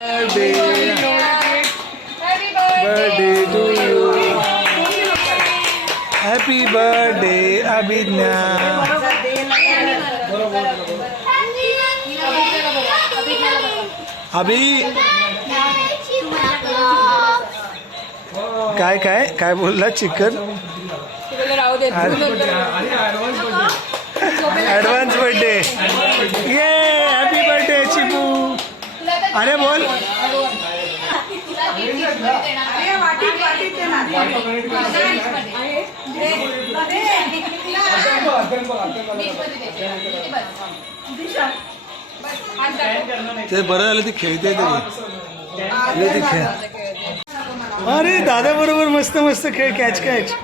Birthday to you. Happy birthday Abhigya. Abhi काय काय काय बोलला चिकन. Advance birthday. ये हॅपी बर्थडे चिकू. अरे बोल. ते बरं झालं ते खेळते तरी खेळ. अरे दादा बरोबर मस्त मस्त खेळ. Catch catch.